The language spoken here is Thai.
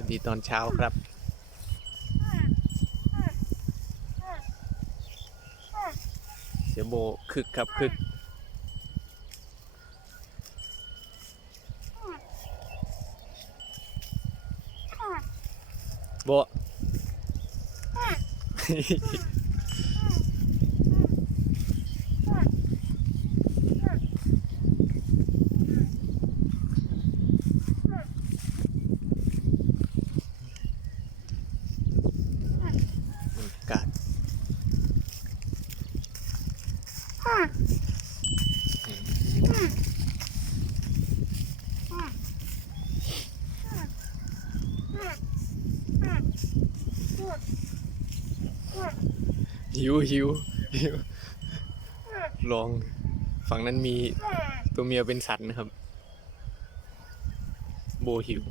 วัสดีตอนเช้าครับเสียโบคึกครับคึกโบ บรรยากาศ หิวหิวหิวลองฝั่งนั้นมีตัวเมียเป็นสัตว์นะครับ โบหิว